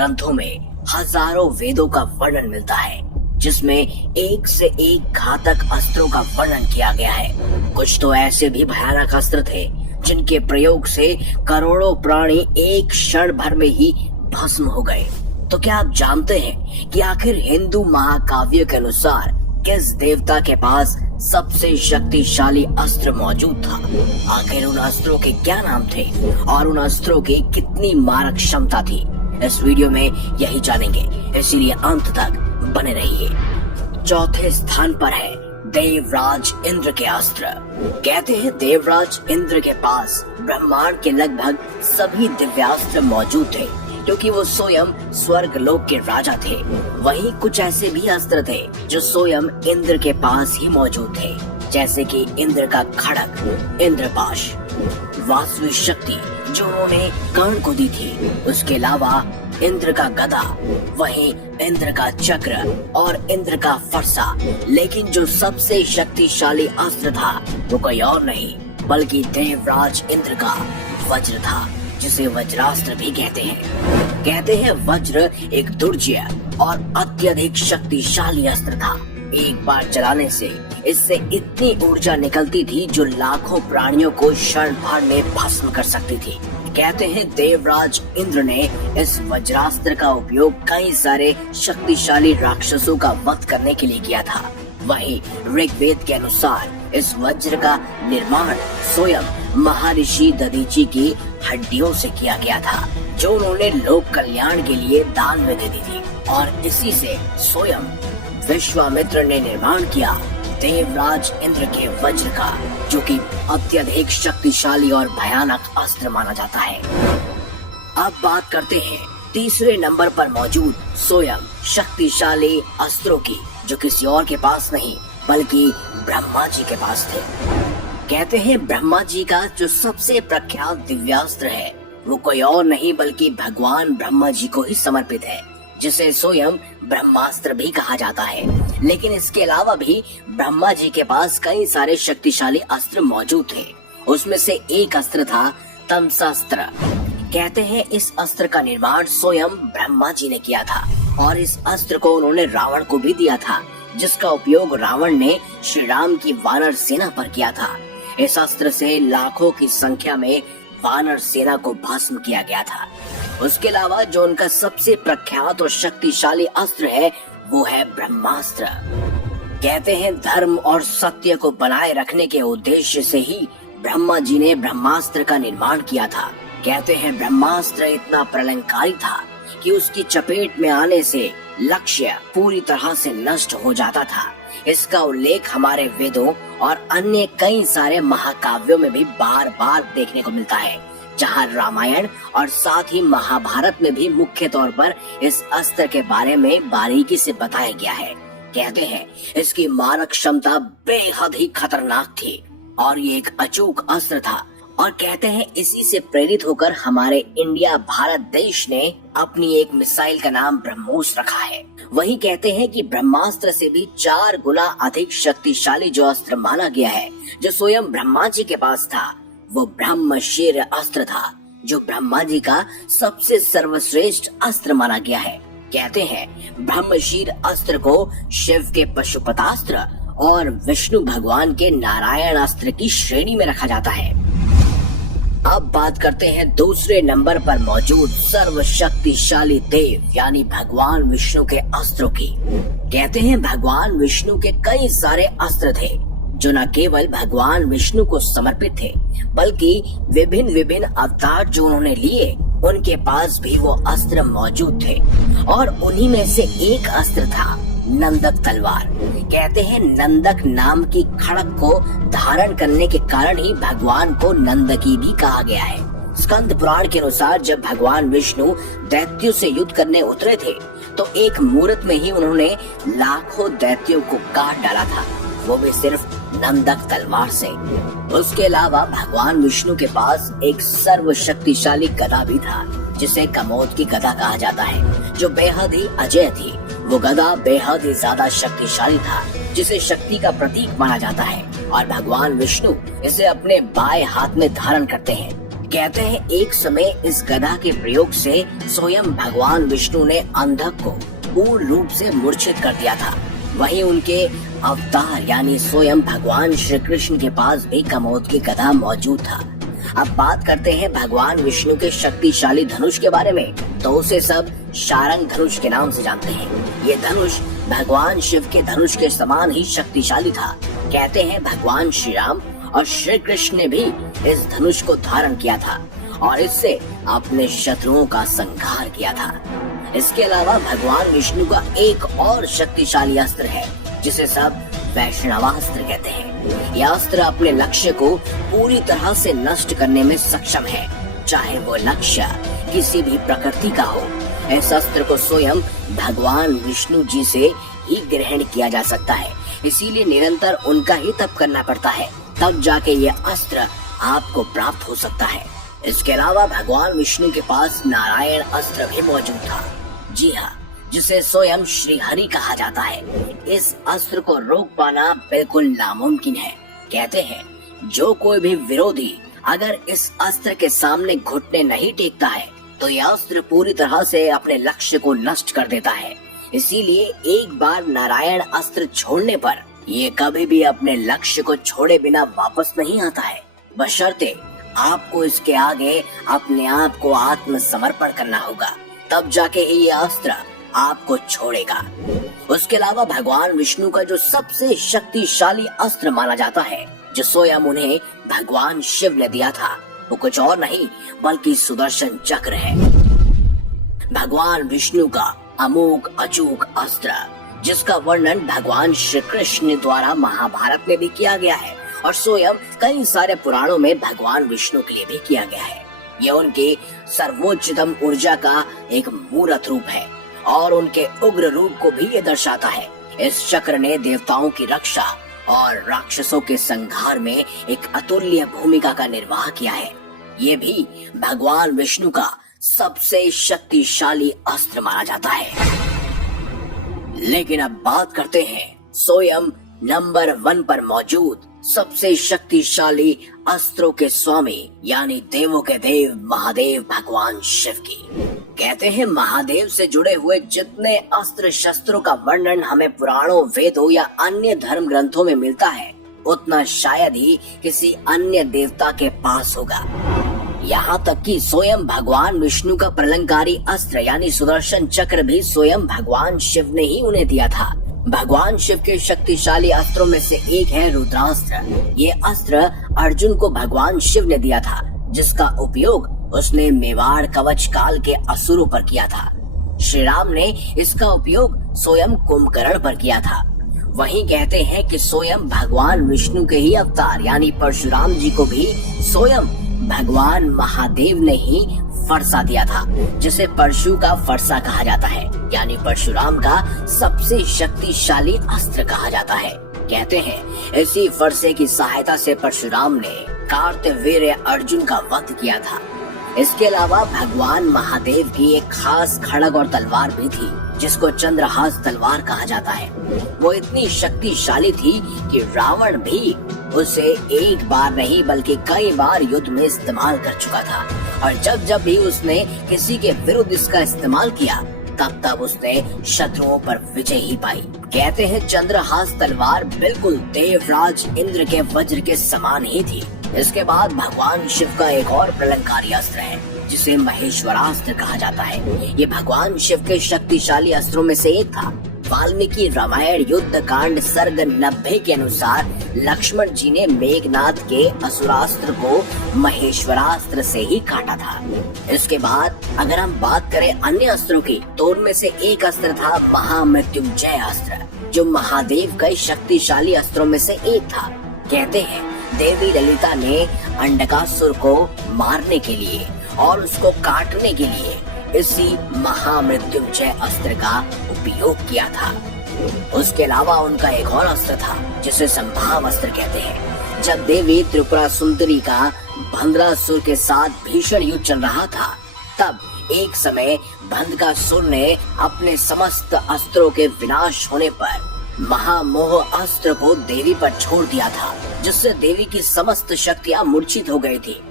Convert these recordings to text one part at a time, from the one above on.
ग्रंथों में हजारों वेदों का वर्णन मिलता है, जिसमें एक से एक घातक अस्त्रों का वर्णन किया गया है। कुछ तो ऐसे भी भयानक अस्त्र थे जिनके प्रयोग से करोड़ों प्राणी एक क्षण भर में ही भस्म हो गए। तो क्या आप जानते हैं कि आखिर हिंदू महाकाव्य के अनुसार किस देवता के पास सबसे शक्तिशाली अस्त्र मौजूद था? आखिर उन अस्त्रों के क्या नाम थे और उन अस्त्रों की कितनी मारक क्षमता थी? इस वीडियो में यही जानेंगे, इसीलिए अंत तक बने रहिए। चौथे स्थान पर है देवराज इंद्र के अस्त्र। कहते हैं देवराज इंद्र के पास ब्रह्मांड के लगभग सभी दिव्यास्त्र मौजूद थे, क्योंकि वो स्वयं स्वर्ग लोक के राजा थे। वहीं कुछ ऐसे भी अस्त्र थे जो स्वयं इंद्र के पास ही मौजूद थे, जैसे कि इंद्र का खड़ग, इंद्रपाश, वासवी शक्ति जो उन्होंने कर्ण को दी थी। उसके अलावा इंद्र का गदा, वहीं इंद्र का चक्र और इंद्र का फरसा। लेकिन जो सबसे शक्तिशाली अस्त्र था वो कोई और नहीं बल्कि देवराज इंद्र का वज्र था, जिसे वज्रास्त्र भी कहते हैं। कहते हैं वज्र एक दुर्जय और अत्यधिक शक्तिशाली अस्त्र था। एक बार चलाने से इससे इतनी ऊर्जा निकलती थी जो लाखों प्राणियों को क्षण भर में भस्म कर सकती थी। कहते हैं देवराज इंद्र ने इस वज्रास्त्र का उपयोग कई सारे शक्तिशाली राक्षसों का वध करने के लिए किया था। वहीं ऋग्वेद के अनुसार इस वज्र का निर्माण स्वयं महर्षि दधीचि की हड्डियों से किया गया था, जो उन्होंने लोक कल्याण के लिए दान में दे दी थी। और इसी से स्वयं विश्वामित्र ने निर्माण किया देवराज इंद्र के वज्र का, जो कि अत्यधिक शक्तिशाली और भयानक अस्त्र माना जाता है। अब बात करते हैं तीसरे नंबर पर मौजूद स्वयं शक्तिशाली अस्त्रों की, जो किसी और के पास नहीं बल्कि ब्रह्मा जी के पास थे। कहते हैं ब्रह्मा जी का जो सबसे प्रख्यात दिव्यास्त्र है वो कोई और नहीं बल्कि भगवान ब्रह्मा जी को ही समर्पित है, जिसे स्वयं ब्रह्मास्त्र भी कहा जाता है। लेकिन इसके अलावा भी ब्रह्मा जी के पास कई सारे शक्तिशाली अस्त्र मौजूद थे। उसमें से एक अस्त्र था तमसास्त्र। कहते हैं इस अस्त्र का निर्माण स्वयं ब्रह्मा जी ने किया था और इस अस्त्र को उन्होंने रावण को भी दिया था, जिसका उपयोग रावण ने श्री राम की वानर सेना पर किया था। इस अस्त्र से लाखों की संख्या में वानर सेना को भस्म किया गया था। उसके अलावा जो उनका सबसे प्रख्यात और शक्तिशाली अस्त्र है वो है ब्रह्मास्त्र। कहते हैं धर्म और सत्य को बनाए रखने के उद्देश्य से ही ब्रह्मा जी ने ब्रह्मास्त्र का निर्माण किया था। कहते हैं ब्रह्मास्त्र इतना प्रलंकारी था कि उसकी चपेट में आने से लक्ष्य पूरी तरह से नष्ट हो जाता था। इसका उल्लेख हमारे वेदों और अन्य कई सारे महाकाव्यों में भी बार बार देखने को मिलता है, जहाँ रामायण और साथ ही महाभारत में भी मुख्य तौर पर इस अस्त्र के बारे में बारीकी से बताया गया है। कहते हैं इसकी मारक क्षमता बेहद ही खतरनाक थी और ये एक अचूक अस्त्र था। और कहते हैं इसी से प्रेरित होकर हमारे इंडिया भारत देश ने अपनी एक मिसाइल का नाम ब्रह्मोस रखा है। वही कहते हैं कि ब्रह्मास्त्र से भी 4 गुना अधिक शक्तिशाली जो अस्त्र माना गया है, जो स्वयं ब्रह्मा जी के पास था, वो ब्रह्मशीर अस्त्र था, जो ब्रह्मा जी का सबसे सर्वश्रेष्ठ अस्त्र माना गया है। कहते हैं ब्रह्मशीर अस्त्र को शिव के पशुपतास्त्र और विष्णु भगवान के नारायण अस्त्र की श्रेणी में रखा जाता है। अब बात करते हैं दूसरे नंबर पर मौजूद सर्वशक्तिशाली देव यानी भगवान विष्णु के अस्त्रों की। कहते हैं भगवान विष्णु के कई सारे अस्त्र थे जो न केवल भगवान विष्णु को समर्पित थे, बल्कि विभिन्न विभिन्न अवतार जो उन्होंने लिए उनके पास भी वो अस्त्र मौजूद थे। और उन्हीं में से एक अस्त्र था नंदक तलवार। कहते हैं नंदक नाम की खड़ग को धारण करने के कारण ही भगवान को नंदकी भी कहा गया है। स्कंद पुराण के अनुसार जब भगवान विष्णु दैत्यों से युद्ध करने उतरे थे तो एक मुहूर्त में ही उन्होंने लाखों दैत्यों को काट डाला था, वो भी सिर्फ नंदक तलवार से। उसके अलावा भगवान विष्णु के पास एक सर्वशक्तिशाली गदा भी था, जिसे कमोद की गदा कहा जाता है, जो बेहद ही अजेय थी। वो गदा बेहद ही ज्यादा शक्तिशाली था, जिसे शक्ति का प्रतीक माना जाता है और भगवान विष्णु इसे अपने बाएं हाथ में धारण करते हैं। कहते हैं एक समय इस गदा के प्रयोग से स्वयं भगवान विष्णु ने अंधक को पूर्ण रूप से मूर्छित कर दिया था। वहीं उनके अवतार यानी स्वयं भगवान श्री कृष्ण के पास भी कमोद की गदा मौजूद था। अब बात करते हैं भगवान विष्णु के शक्तिशाली धनुष के बारे में, तो उसे सब शारंग धनुष के नाम से जानते हैं। ये धनुष भगवान शिव के धनुष के समान ही शक्तिशाली था। कहते हैं भगवान श्री राम और श्री कृष्ण ने भी इस धनुष को धारण किया था और इससे अपने शत्रुओं का संहार किया था। इसके अलावा भगवान विष्णु का एक और शक्तिशाली अस्त्र है जिसे सब वैष्णवास्त्र कहते हैं। यह अस्त्र अपने लक्ष्य को पूरी तरह से नष्ट करने में सक्षम है, चाहे वो लक्ष्य किसी भी प्रकृति का हो। इस अस्त्र को स्वयं भगवान विष्णु जी से ही ग्रहण किया जा सकता है, इसीलिए निरंतर उनका ही तप करना पड़ता है, तब जाके ये अस्त्र आपको प्राप्त हो सकता है। इसके अलावा भगवान विष्णु के पास नारायण अस्त्र भी मौजूद था, जी हाँ, जिसे स्वयं श्री हरि कहा जाता है। इस अस्त्र को रोक पाना बिल्कुल नामुमकिन है। कहते हैं जो कोई भी विरोधी अगर इस अस्त्र के सामने घुटने नहीं टेकता है तो यह अस्त्र पूरी तरह से अपने लक्ष्य को नष्ट कर देता है। इसीलिए एक बार नारायण अस्त्र छोड़ने पर ये कभी भी अपने लक्ष्य को छोड़े बिना वापस नहीं आता है, बशर्ते आपको इसके आगे अपने आप को आत्मसमर्पण करना होगा, तब जाके ही ये अस्त्र आपको छोड़ेगा। उसके अलावा भगवान विष्णु का जो सबसे शक्तिशाली अस्त्र माना जाता है, जो स्वयं उन्हें भगवान शिव ने दिया था, वो कुछ और नहीं बल्कि सुदर्शन चक्र है। भगवान विष्णु का अमोघ अचूक अस्त्र, जिसका वर्णन भगवान श्री कृष्ण द्वारा महाभारत में भी किया गया है और स्वयं कई सारे पुराणों में भगवान विष्णु के लिए भी किया गया है। यह उनके सर्वोच्चतम ऊर्जा का एक मूर्त रूप है और उनके उग्र रूप को भी ये दर्शाता है। इस चक्र ने देवताओं की रक्षा और राक्षसों के संहार में एक अतुल्य भूमिका का निर्वाह किया है। ये भी भगवान विष्णु का सबसे शक्तिशाली अस्त्र माना जाता है। लेकिन अब बात करते हैं स्वयं नंबर 1 पर मौजूद सबसे शक्तिशाली अस्त्रों के स्वामी यानी देवों के देव महादेव भगवान शिव की। कहते हैं महादेव से जुड़े हुए जितने अस्त्र शस्त्रों का वर्णन हमें पुराणों, वेदों या अन्य धर्म ग्रंथों में मिलता है, उतना शायद ही किसी अन्य देवता के पास होगा। यहाँ तक कि स्वयं भगवान विष्णु का प्रलंकारी अस्त्र यानी सुदर्शन चक्र भी स्वयं भगवान शिव ने ही उन्हें दिया था। भगवान शिव के शक्तिशाली अस्त्रों में से एक है रुद्रास्त्र। ये अस्त्र अर्जुन को भगवान शिव ने दिया था, जिसका उपयोग उसने मेवाड़ कवच काल के असुरों पर किया था। श्री राम ने इसका उपयोग स्वयं कुंभकर्ण पर किया था। वहीं कहते हैं कि स्वयं भगवान विष्णु के ही अवतार यानी परशुराम जी को भी स्वयं भगवान महादेव ने ही फरसा दिया था, जिसे परशु का फरसा कहा जाता है, यानी परशुराम का सबसे शक्तिशाली अस्त्र कहा जाता है। कहते हैं इसी फरसे की सहायता से परशुराम ने कार्तवीर्य अर्जुन का वध किया था। इसके अलावा भगवान महादेव की एक खास खड़ग और तलवार भी थी, जिसको चंद्रहास तलवार कहा जाता है। वो इतनी शक्तिशाली थी कि रावण भी उसे एक बार नहीं बल्कि कई बार युद्ध में इस्तेमाल कर चुका था, और जब जब भी उसने किसी के विरुद्ध इसका इस्तेमाल किया तब तब उसने शत्रुओं पर विजय ही पाई। कहते हैं चंद्रहास तलवार बिल्कुल देवराज इंद्र के वज्र के समान ही थी। इसके बाद भगवान शिव का एक और प्रलंकारी अस्त्र है, जिसे महेश्वरास्त्र कहा जाता है। ये भगवान शिव के शक्तिशाली अस्त्रों में से एक था। वाल्मीकि रामायण युद्ध कांड सर्ग 90 के अनुसार लक्ष्मण जी ने मेघनाद के असुरास्त्र को महेश्वरास्त्र से ही काटा था। इसके बाद अगर हम बात करें अन्य अस्त्रों की, तो उनमें से एक अस्त्र था महामृत्युंजय अस्त्र, जो महादेव के शक्तिशाली अस्त्रों में से एक था। कहते हैं देवी ललिता ने अंडकासुर को मारने के लिए और उसको काटने के लिए इसी महामृत्युंजय अस्त्र का उपयोग किया था। उसके अलावा उनका एक और अस्त्र था, जिसे संभाव अस्त्र कहते हैं। जब देवी त्रिपुरा सुंदरी का भंद्रासुर के साथ भीषण युद्ध चल रहा था, तब एक समय भंद्रासुर ने अपने समस्त अस्त्रों के विनाश होने पर महामोह अस्त्र को देवी पर छोड़ दिया था, जिससे देवी की समस्त शक्तियां मूर्छित हो गई थी।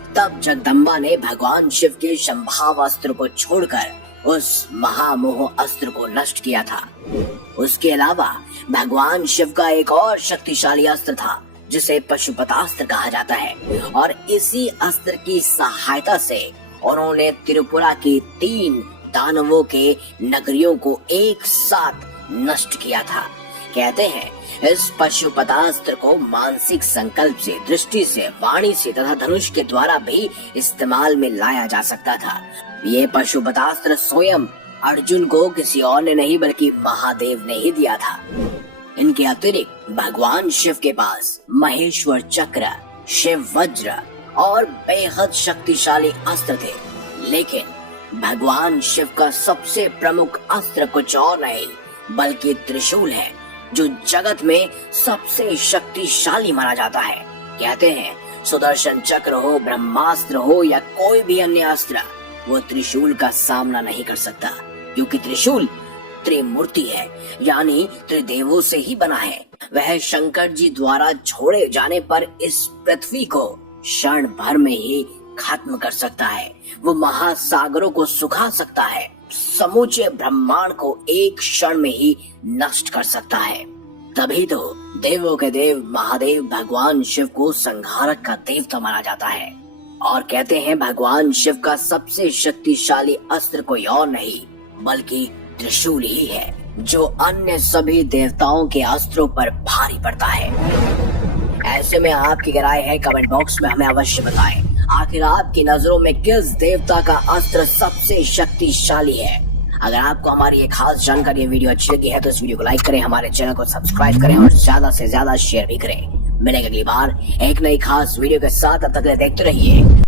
तब जगदम्बा ने भगवान शिव के संभाव अस्त्र को छोड़कर उस महामोह अस्त्र को नष्ट किया था। उसके अलावा भगवान शिव का एक और शक्तिशाली अस्त्र था जिसे पशुपतास्त्र कहा जाता है, और इसी अस्त्र की सहायता से उन्होंने त्रिपुरा की 3 दानवों के नगरियों को एक साथ नष्ट किया था। कहते हैं इस पशुपतास्त्र को मानसिक संकल्प से, दृष्टि से, वाणी से तथा धनुष के द्वारा भी इस्तेमाल में लाया जा सकता था। ये पशुपतास्त्र स्वयं अर्जुन को किसी और ने नहीं बल्कि महादेव ने ही दिया था। इनके अतिरिक्त भगवान शिव के पास महेश्वर चक्र, शिव वज्र और बेहद शक्तिशाली अस्त्र थे, लेकिन भगवान शिव का सबसे प्रमुख अस्त्र कुछ और नहीं बल्कि त्रिशूल है, जो जगत में सबसे शक्तिशाली माना जाता है। कहते हैं सुदर्शन चक्र हो, ब्रह्मास्त्र हो या कोई भी अन्य अस्त्र, वो त्रिशूल का सामना नहीं कर सकता, क्योंकि त्रिशूल त्रिमूर्ति है, यानी त्रिदेवों से ही बना है। वह शंकर जी द्वारा छोड़े जाने पर इस पृथ्वी को क्षण भर में ही खत्म कर सकता है। वो महासागरों को सुखा सकता है, समूचे ब्रह्मांड को एक क्षण में ही नष्ट कर सकता है। तभी तो देवों के देव महादेव भगवान शिव को संहारक का देवता माना जाता है, और कहते हैं भगवान शिव का सबसे शक्तिशाली अस्त्र कोई और नहीं बल्कि त्रिशूल ही है, जो अन्य सभी देवताओं के अस्त्रों पर भारी पड़ता है। ऐसे में आपकी क्या राय है, कमेंट बॉक्स में हमें अवश्य बताएं। आखिर आपकी नजरों में किस देवता का अस्त्र सबसे शक्तिशाली है? अगर आपको हमारी ये खास जानकारी, वीडियो अच्छी लगी है तो इस वीडियो को लाइक करें, हमारे चैनल को सब्सक्राइब करें और ज्यादा से ज्यादा शेयर भी करें। मिलेंगे अगली बार एक नई खास वीडियो के साथ, तब तक देखते रहिए